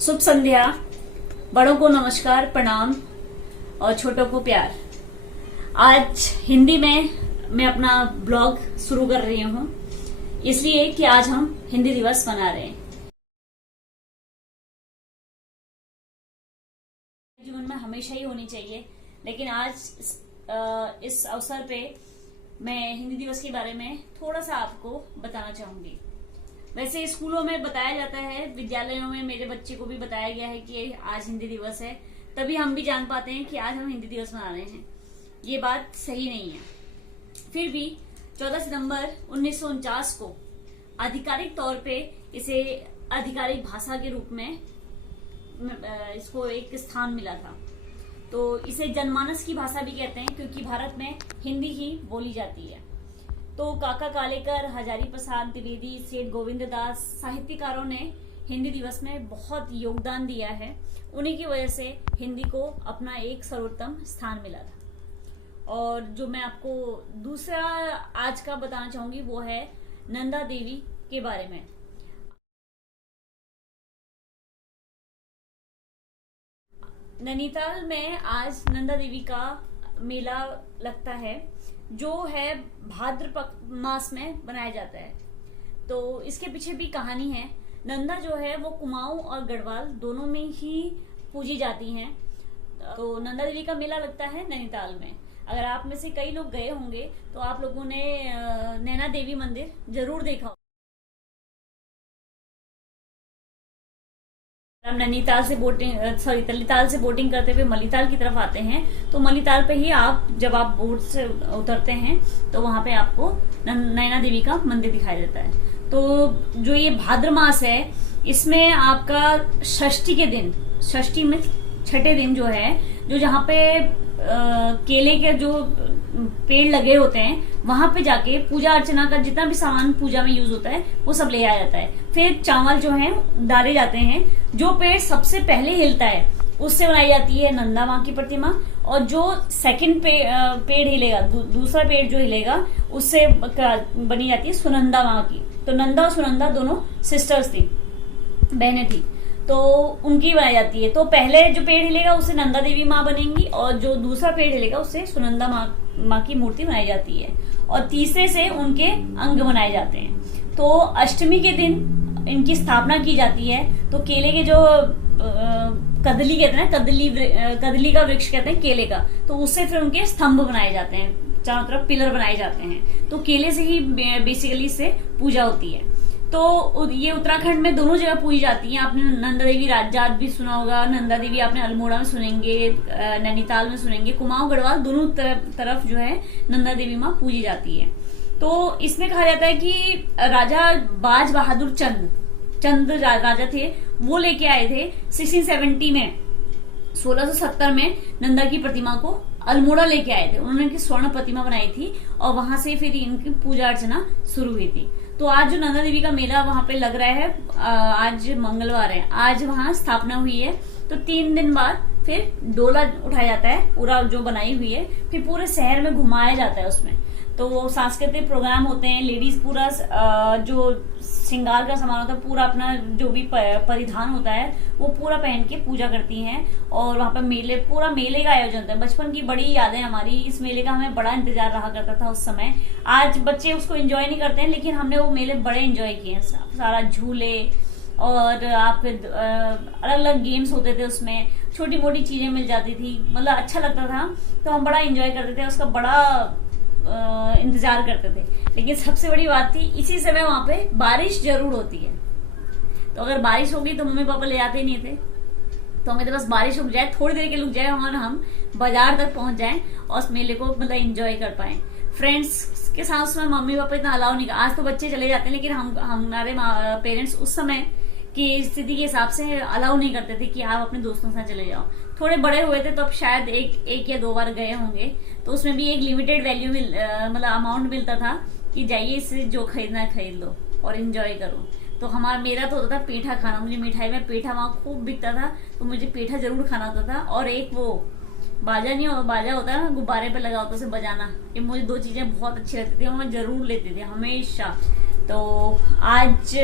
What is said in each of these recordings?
शुभ संध्या। बड़ों को नमस्कार, प्रणाम और छोटों को प्यार। आज हिंदी में मैं अपना ब्लॉग शुरू कर रही हूँ, इसलिए कि आज हम हिंदी दिवस मना रहे हैं। जीवन में हमेशा ही होनी चाहिए, लेकिन आज इस अवसर पे मैं हिंदी दिवस के बारे में थोड़ा सा आपको बताना चाहूंगी। वैसे स्कूलों में बताया जाता है, विद्यालयों में मेरे बच्चे को भी बताया गया है कि आज हिंदी दिवस है, तभी हम भी जान पाते हैं कि आज हम हिंदी दिवस मना रहे हैं। ये बात सही नहीं है। फिर भी 14 सितंबर 1949 को आधिकारिक तौर पे इसे आधिकारिक भाषा के रूप में इसको एक स्थान मिला था। तो इसे जनमानस की भाषा भी कहते हैं, क्योंकि भारत में हिंदी ही बोली जाती है। तो काका कालेकर, हजारी प्रसाद द्विवेदी, सेठ गोविंद दास साहित्यकारों ने हिंदी दिवस में बहुत योगदान दिया है। उन्हीं की वजह से हिंदी को अपना एक सर्वोत्तम स्थान मिला था। और जो मैं आपको दूसरा आज का बताना चाहूंगी वो है नंदा देवी के बारे में। नैनीताल में आज नंदा देवी का मेला लगता है, जो है भाद्र मास में बनाया जाता है। तो इसके पीछे भी कहानी है। नंदा जो है वो कुमाऊं और गढ़वाल दोनों में ही पूजी जाती हैं। तो नंदा देवी का मेला लगता है नैनीताल में। अगर आप में से कई लोग गए होंगे तो आप लोगों ने नैना देवी मंदिर जरूर देखा होगा। हम नैनीताल से तलीताल से बोटिंग करते हुए मलीताल की तरफ आते हैं, तो मलीताल पे ही जब आप बोट से उतरते हैं तो वहां पे आपको नैना देवी का मंदिर दिखाई देता है। तो जो ये भाद्र मास है, इसमें आपका षष्ठी के दिन, षष्ठी में छठे दिन जो है, जो जहाँ पे केले के जो पेड़ लगे होते हैं, वहां पे जाके पूजा अर्चना का जितना भी सामान पूजा में यूज होता है वो सब ले आया जाता है। फिर चावल जो है डाले जाते हैं। जो पेड़ सबसे पहले हिलता है उससे बनाई जाती है नंदा माँ की प्रतिमा, और जो सेकंड पेड़ हिलेगा, दूसरा पेड़ जो हिलेगा, उससे बनी जाती है सुनंदा माँ की। तो नंदा और सुनंदा दोनों सिस्टर्स थी, बहनें थी, तो उनकी बनाई जाती है। तो पहले जो पेड़ हिलेगा उससे नंदा देवी माँ बनेंगी, और जो दूसरा पेड़ हिलेगा उससे सुनंदा माँ की मूर्ति बनाई जाती है, और तीसरे से उनके अंग बनाए जाते हैं। तो अष्टमी के दिन इनकी स्थापना की जाती है। तो केले के जो कदली कहते हैं, कदली का वृक्ष कहते हैं केले का, तो उससे फिर उनके स्तंभ बनाए जाते हैं, चारों तरफ पिलर बनाए जाते हैं। तो केले से ही बेसिकली इससे पूजा होती है। तो ये उत्तराखंड में दोनों जगह पूजी जाती हैं। आपने नंदा देवी राजजात भी सुना होगा, नंदा देवी आपने अल्मोड़ा में सुनेंगे, नैनीताल में सुनेंगे, कुमाऊं गढ़वाल दोनों तरफ जो है नंदा देवी माँ पूजी जाती है। तो इसमें कहा जाता है कि राजा बाज बहादुर चंद राजा थे, वो लेके आए थे 1670 में, 1670 में नंदा की प्रतिमा को अल्मोड़ा लेके आए थे। उन्होंने इनकी स्वर्ण प्रतिमा बनाई थी, और वहां से फिर इनकी पूजा अर्चना शुरू हुई थी। तो आज जो नंदा देवी का मेला वहां पे लग रहा है, आज मंगलवार है, आज वहां स्थापना हुई है। तो 3 दिन बाद फिर डोला उठाया जाता है, पूरा जो बनाई हुई है, फिर पूरे शहर में घुमाया जाता है उसमें। तो वो सांस्कृतिक प्रोग्राम होते हैं, लेडीज पूरा जो श्रृंगार का सामान होता है, पूरा अपना जो भी परिधान होता है वो पूरा पहन के पूजा करती हैं। और वहां पर पूरा मेले का आयोजन होता है। बचपन की बड़ी यादें हमारी, इस मेले का हमें बड़ा इंतजार रहा करता था उस समय। आज बच्चे उसको एंजॉय नहीं करते हैं, लेकिन हमने वो मेले बड़े एंजॉय किए हैं। सारा झूले और आप अलग अलग गेम्स होते थे, उसमें छोटी मोटी चीजें मिल जाती थी, मतलब अच्छा लगता था। तो हम बड़ा एंजॉय करते थे, उसका बड़ा इंतजार करते थे। लेकिन सबसे बड़ी बात थी, इसी समय वहां पे बारिश जरूर होती है। तो अगर बारिश होगी तो मम्मी पापा ले आते नहीं थे, तो हमें तो बस बारिश रुक जाए, थोड़ी देर के रुक जाए, और हम बाजार तक पहुंच जाएं और उस मेले को मतलब एंजॉय कर पाए। फ्रेंड्स के साथ उसमें मम्मी पापा इतना अलाउ नहीं कर, आज तो बच्चे चले जाते हैं, लेकिन हमारे पेरेंट्स उस समय की स्थिति के हिसाब से अलाउ नहीं करते थे कि आप अपने दोस्तों के साथ चले जाओ। थोड़े बड़े हुए थे तो अब शायद एक या 2 बार गए होंगे। तो उसमें भी एक लिमिटेड वैल्यू मतलब अमाउंट मिलता था कि जाइए, इससे जो खरीदना है खरीद लो और एंजॉय करो। तो मेरा तो होता था पेठा खाना। मुझे मिठाई में पेठा वहाँ खूब बिकता था, तो मुझे पेठा जरूर खाना होता था। और एक वो बाजा नहीं हो, बाजा होता है ना, गुब्बारे पे लगा होता है, उसे बजाना। ये मुझे 2 चीजें बहुत अच्छी लगती थी, मैं जरूर लेती थी हमेशा। तो आज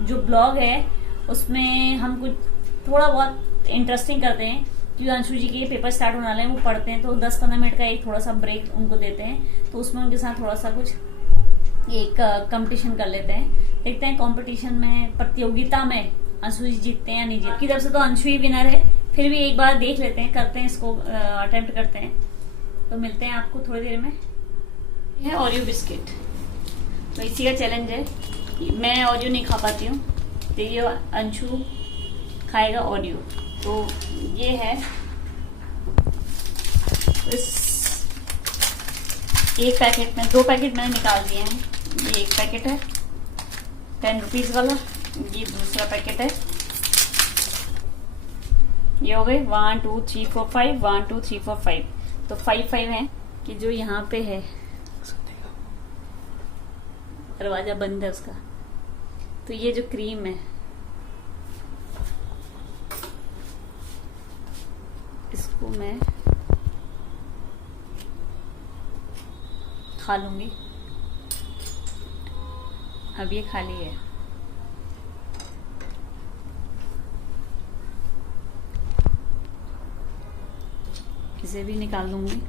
जो ब्लॉग है उसमें हम कुछ थोड़ा बहुत इंटरेस्टिंग करते हैं, क्योंकि अंशु जी के पेपर स्टार्ट होने वाले हैं, वो पढ़ते हैं तो 10-15 मिनट का एक थोड़ा सा ब्रेक उनको देते हैं, तो उसमें उनके साथ थोड़ा सा कुछ एक कंपटीशन कर लेते हैं, देखते हैं कंपटीशन में, प्रतियोगिता में अंशु जी जीतते हैं या नहीं जीतते। की तरफ से तो अंशु ही विनर है, फिर भी एक बार देख लेते हैं, करते हैं इसको, अटेम्प्ट करते हैं। तो मिलते हैं आपको थोड़ी देर में। यह ओरियो बिस्किट, तो इसी का चैलेंज है, मैं ओरियो नहीं खा पाती हूँ, तो ये अंशु खाएगा ओरियो। तो ये है, इस एक पैकेट में, 2 पैकेट मैंने निकाल दिए हैं। ये एक पैकेट है 10 रुपीज वाला, ये दूसरा पैकेट है। ये हो गए 1 2 3 4 5, 1 2 3 4 5, तो 5 है कि जो यहाँ पे है, दरवाजा बंद है उसका। तो ये जो क्रीम है, इसको मैं खा लूंगी। अब ये खाली है, इसे भी निकाल लूंगी।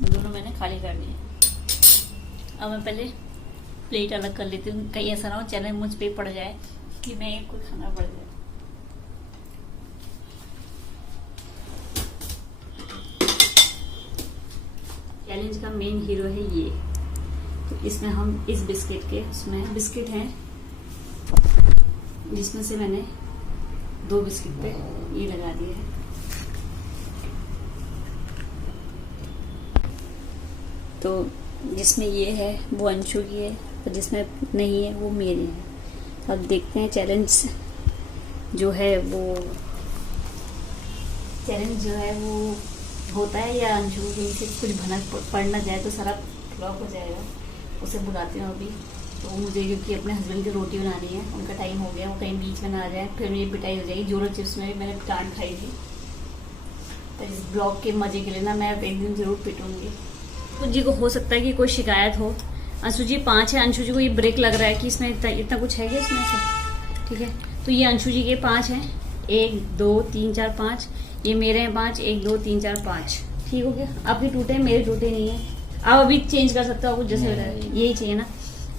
दोनों मैंने खाली कर दिए। अब मैं पहले प्लेट अलग कर लेती हूँ, कहीं ऐसा ना हो चैलेंज मुझ पे पड़ जाए कि मैं कोई खाना पड़ जाए। चैलेंज का मेन हीरो है ये, तो इसमें हम इस बिस्किट के, उसमें बिस्किट हैं जिसमें से मैंने 2 बिस्किट पे ये लगा दिया है। तो जिसमें ये है वो अंशु की है, और जिसमें नहीं है वो मेरी है। अब देखते हैं चैलेंज जो है वो होता है या अंशु कहीं से कुछ भनक पड़ ना जाए तो सारा फ्लॉप हो जाएगा। उसे बुलाती हूँ अभी, तो मुझे क्योंकि अपने हस्बैंड की रोटी बनानी है, उनका टाइम हो गया, वो कहीं बीच में ना आ जाए, फिर मेरी पिटाई हो जाएगी। जोरो चिप्स में भी मैंने डांट खाई थी, तो इस ब्लॉग के मजे के लिए ना मैं एक दिन जरूर पिटूंगी। अंशु जी को हो सकता है कि कोई शिकायत हो। अंशु जी 5 है, अंशु जी को ये ब्रेक लग रहा है कि इसमें इतना कुछ है क्या इसमें से, ठीक है। तो ये अंशु जी के 5 हैं, 1 2 3 4 5, ये मेरे हैं 5, 1 2 3 4 5, ठीक हो गया। आपके टूटे हैं, मेरे टूटे नहीं है। आप अभी चेंज कर सकते हो, आपको जैसे यही चाहिए ना।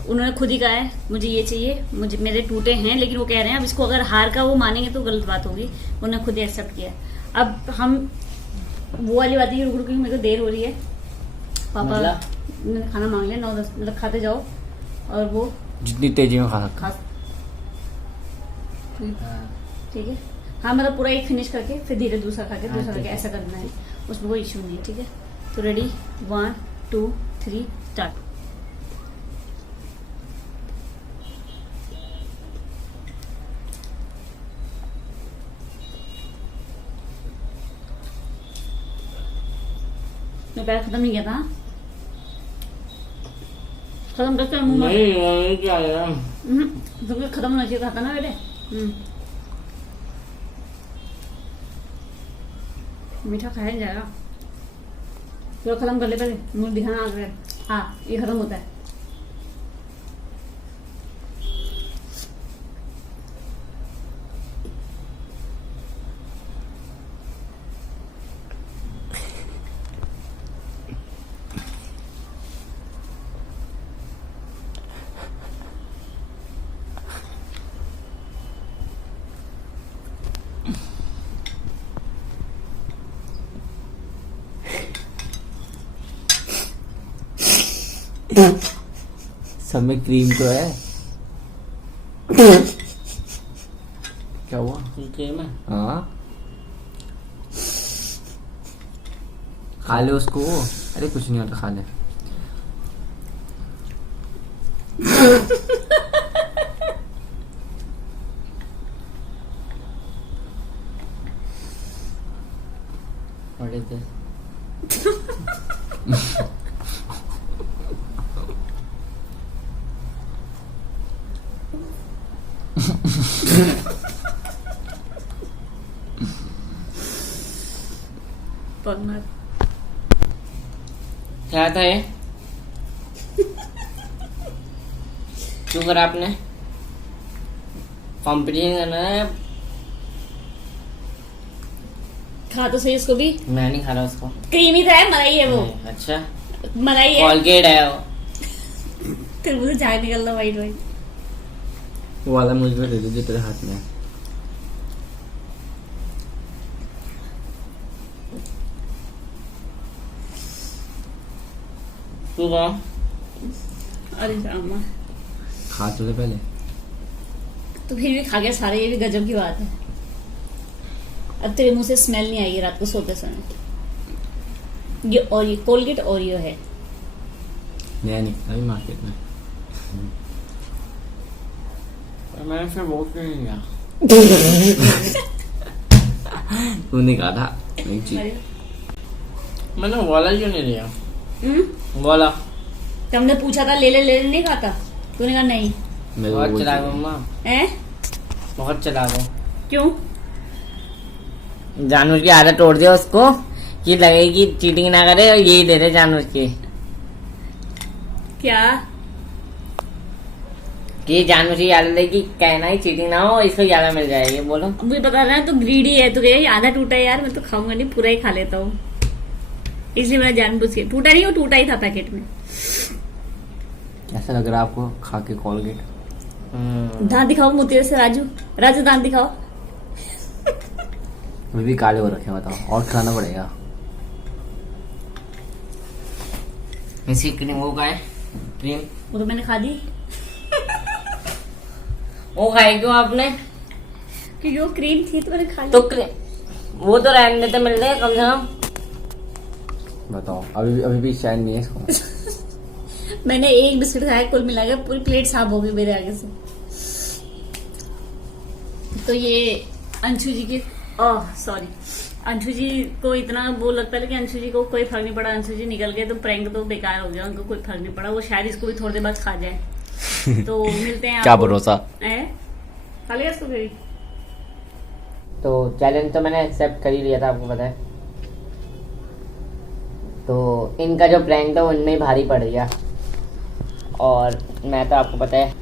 उन्होंने खुद ही कहा है मुझे ये चाहिए, मुझे मेरे टूटे हैं, लेकिन वो कह रहे हैं अब इसको अगर हार का वो मानेंगे तो गलत बात होगी। उन्होंने खुद ही एक्सेप्ट किया। अब हम वो वाली बात है, रुक रुक मेरे को देर हो रही है, पापा ने खाना मांग लिया, 9-10 मतलब खाते जाओ, और वो जितनी तेजी में खा ठीक है। हाँ मतलब पूरा एक फिनिश करके फिर धीरे दूसरा खा के दूसरा करके ऐसा करना है, उसमें कोई इशू नहीं है, ठीक है। तो रेडी 1 2 3 स्टार्ट। मैं पहले खत्म नहीं किया था, खत्म करके मुंह में नहीं क्या है, तो खत्म होना चाहिए था ना पहले। मीठा खाया नहीं जाएगा, तो खत्म कर ले पहले, मुंह दिखाना आ गया। हाँ ये खत्म होता है। सब में क्रीम तो है। क्या हुआ? क्रीम है। हाँ खा ले उसको। अरे कुछ नहीं होता, खा ले। What is this? क्या था ये? क्यों करा आपने? कंपटीशन करना है। खा तो सही इसको भी। मैं नहीं खा रहा उसको। क्रीमी था है, मलाई है वो। नहीं, अच्छा मलाई है। कॉलगेट है वो। फिर मुझे झाग निकल रहा वाइट वाइट। वो वाला मुझे दे दो जो तेरे हाथ में है। तू कहा? अरे रामा, खा तो ले पहले। तो फिर भी खा गया सारे, ये भी गजब की बात है। अब तेरे मुंह से स्मेल नहीं आएगी रात को सोते समय। ये और ये कोलगेट ओरियो है। नया निकला अभी मार्केट में। मैंने फिर बहुत नहीं लिया। तूने कहा था नहीं चीज। मैंने वाला क्यों नहीं लिया? वाला तो हमने पूछा था ले ले ले ले, नहीं खाता। तूने कहा नहीं। मेरे को बहुत वो चला चाहिए। मम्मा, हैं? बहुत चला गो। क्यों? जानवर की आदत तोड़ दिया उसको कि लगे कि चीटिंग ना करे और यही दे दे जानवर की। क्या? कि जानवर की आदत है कि कहना ही चीटिंग ना हो, इसको ज्यादा मिल जाएगी। बोलो मुझे पता रहा है, तो ग्रीडी है। तो ये आधा टूटा है यार, मैं तो खाऊंगा नहीं, पूरा ही खा लेता हूँ। इसलिए मैंने जानबूझ के टूटा नहीं, वो टूटा ही था पैकेट में। कैसा लग रहा है आपको खा के कोलगेट? दांत दिखाओ मोती से। राजू, राजू दांत दिखाओ। अभी भी काले हो रखे हैं, बताओ और खाना पड़ेगा। इसकी क्रीम वो का है, क्रीम वो तो मैंने खा दी, वो खाई क्यों आपने? क्योंकि वो क्रीम थी तो मैंने खा ली। तो वो तो रहने देते, मिल रहे कम से कम। बताओ अभी भी चैन नहीं है इसको। मैंने एक बिस्किट खाया, कुल मिला के पूरी प्लेट साफ हो गई मेरे आगे से। तो ये अंशु जी की, ओह सॉरी, अंशु जी को इतना वो लगता है, लेकिन अंशु जी को कोई फर्क नहीं पड़ा। अंशु जी निकल गए तो प्रैंक तो बेकार हो गया, उनको कोई फर्क नहीं पड़ा। वो शायद इसको भी थोड़ी देर बाद खा जाए। तो मिलते हैं क्या आपको। भरोसा। खा लिया इसको फिर? तो चैलेंज तो मैंने एक्सेप्ट कर ही लिया था, आपको पता है। तो इनका जो प्रैंक था वो इनमें ही भारी पड़ गया, और मैं तो आपको पता है।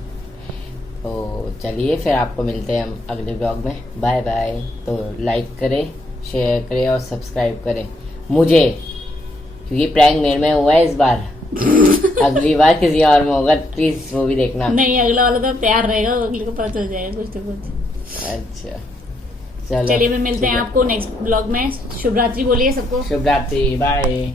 तो चलिए फिर आपको मिलते हैं हम अगले ब्लॉग में। Bye bye. तो लाइक करें, शेयर करें और सब्सक्राइब करें मुझे, क्योंकि प्रैंक मेरे में हुआ है इस बार। अगली बार किसी और में होगा, प्लीज वो भी देखना। नहीं, अगला वाला तो तैयार रहेगा, अगले को पता चल जाएगा कुछ तो कुछ। अच्छा चलो, चलिए, मैं मिलते हैं ठीक है। आपको नेक्स्ट ब्लॉग में। शुभ रात्रि बोलिए सबको। शुभ रात्रि, बाय।